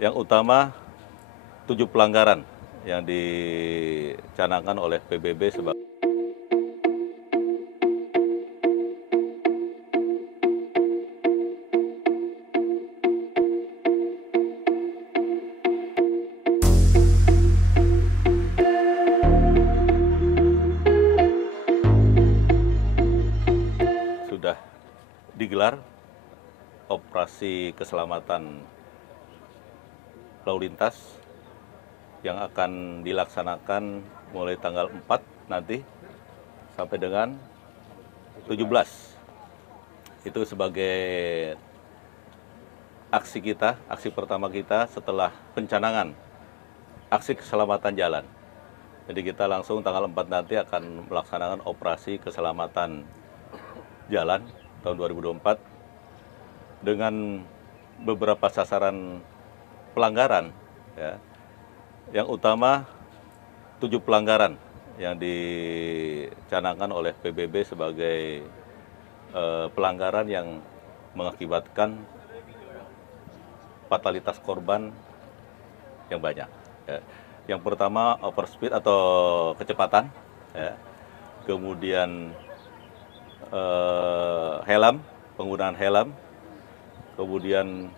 Yang utama 7 pelanggaran yang dicanangkan oleh PBB sebagai sudah digelar operasi keselamatan lalu lintas yang akan dilaksanakan mulai tanggal 4 nanti sampai dengan 17. Itu sebagai aksi pertama kita setelah pencanangan aksi keselamatan jalan. Jadi kita langsung tanggal 4 nanti akan melaksanakan operasi keselamatan jalan tahun 2024 dengan beberapa sasaran pelanggaran, ya. Yang utama 7 pelanggaran yang dicanangkan oleh PBB sebagai pelanggaran yang mengakibatkan fatalitas korban yang banyak. Ya. Yang pertama overspeed atau kecepatan, ya. Kemudian penggunaan helm, kemudian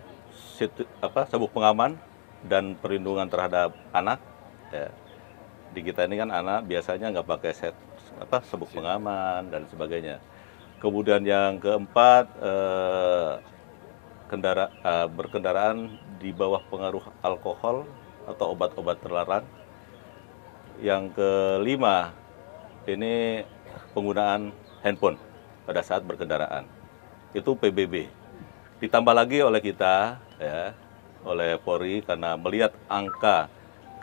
sabuk pengaman dan perlindungan terhadap anak. Ya. Di kita ini kan anak biasanya nggak pakai sabuk pengaman dan sebagainya. Kemudian yang keempat, berkendaraan di bawah pengaruh alkohol atau obat-obat terlarang. Yang kelima, ini penggunaan handphone pada saat berkendaraan. Itu PBB. Ditambah lagi oleh kita, ya, oleh Polri, karena melihat angka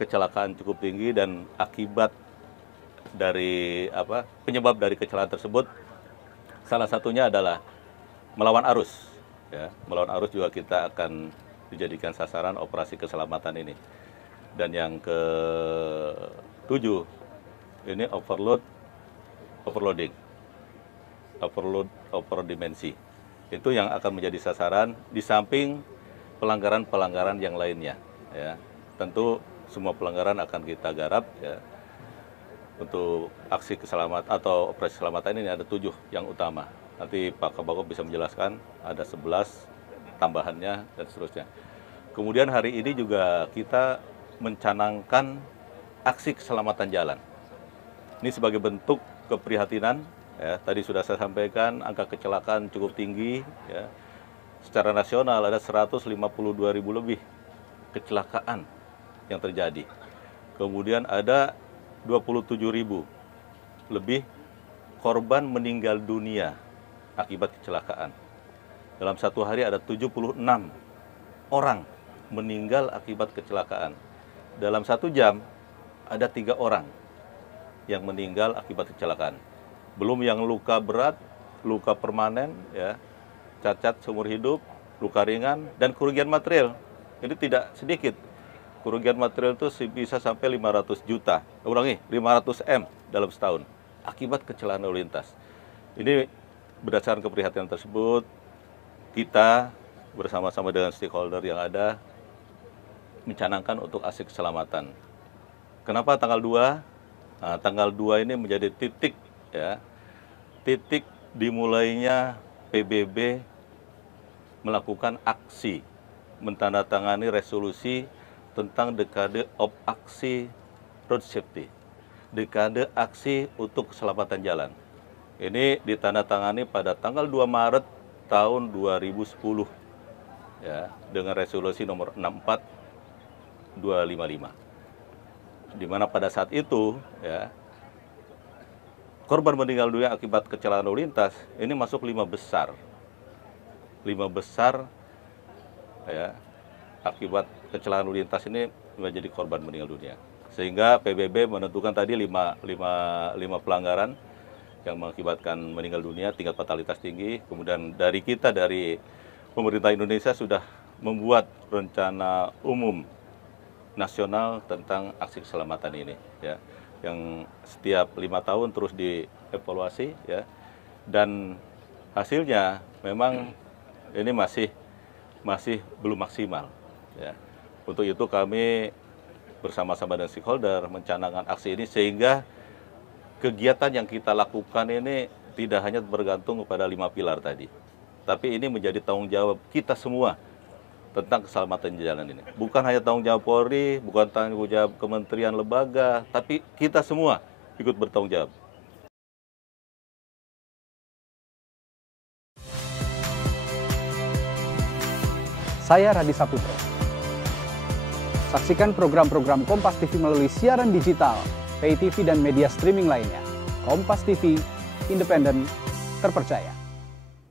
kecelakaan cukup tinggi dan akibat dari penyebab dari kecelakaan tersebut, salah satunya adalah melawan arus. Ya, melawan arus juga kita akan dijadikan sasaran operasi keselamatan ini. Dan yang ke-7, ini overloading, overdimensi. Itu yang akan menjadi sasaran di samping pelanggaran-pelanggaran yang lainnya. Ya, tentu semua pelanggaran akan kita garap. Ya. Untuk aksi keselamatan atau operasi keselamatan ini ada 7 yang utama. Nanti Pak Kabagop bisa menjelaskan, ada 11 tambahannya dan seterusnya. Kemudian hari ini juga kita mencanangkan aksi keselamatan jalan. Ini sebagai bentuk keprihatinan, ya. Tadi sudah saya sampaikan angka kecelakaan cukup tinggi, ya. Secara nasional ada 152.000 lebih kecelakaan yang terjadi. Kemudian ada 27.000 lebih korban meninggal dunia akibat kecelakaan. Dalam satu hari ada 76 orang meninggal akibat kecelakaan. Dalam 1 jam ada 3 orang yang meninggal akibat kecelakaan. Belum yang luka berat, luka permanen, ya, cacat seumur hidup, luka ringan, dan kerugian material. Ini tidak sedikit. Kerugian material itu bisa sampai 500 juta. 500 M dalam setahun akibat kecelakaan lalu lintas. Ini berdasarkan keprihatinan tersebut, kita bersama-sama dengan stakeholder yang ada mencanangkan untuk aksi keselamatan. Kenapa tanggal 2? Nah, tanggal 2 ini menjadi titik, ya, titik dimulainya PBB melakukan aksi, mentandatangani resolusi tentang dekade of aksi road safety, dekade aksi untuk keselamatan jalan. Ini ditandatangani pada tanggal 2 Maret tahun 2010, ya, dengan resolusi nomor 64255. Di mana pada saat itu, ya, korban meninggal dunia akibat kecelakaan lalu lintas ini masuk 5 besar. 5 besar, ya, akibat kecelakaan lalu lintas ini menjadi korban meninggal dunia. Sehingga PBB menentukan tadi 5 pelanggaran yang mengakibatkan meninggal dunia, tingkat fatalitas tinggi. Kemudian dari pemerintah Indonesia sudah membuat rencana umum nasional tentang aksi keselamatan ini, ya, yang setiap 5 tahun terus dievaluasi, ya, dan hasilnya memang ini masih belum maksimal, ya. Untuk itu kami bersama-sama dengan stakeholder mencanangkan aksi ini sehingga kegiatan yang kita lakukan ini tidak hanya bergantung kepada 5 pilar tadi, tapi ini menjadi tanggung jawab kita semua tentang keselamatan jalan ini. Bukan hanya tanggung jawab Polri, bukan tanggung jawab kementerian lembaga, tapi kita semua ikut bertanggung jawab. Saya Radi Saputro. Saksikan program-program Kompas TV melalui siaran digital, pay TV dan media streaming lainnya. Kompas TV, independen, terpercaya.